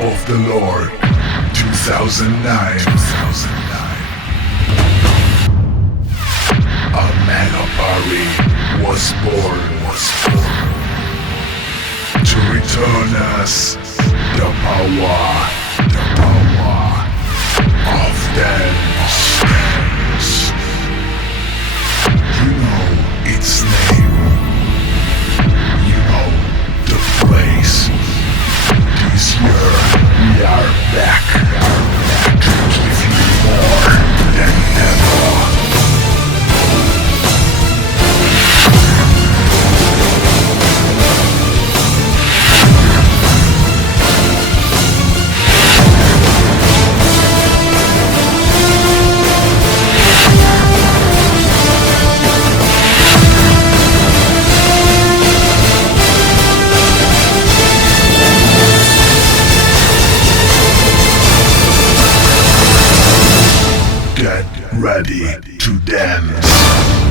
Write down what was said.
of the Lord, 2009. Amalapari was born to return us the power of dance. You know its name. You know the place. This year we are back to give you more than ever. Get ready to dance.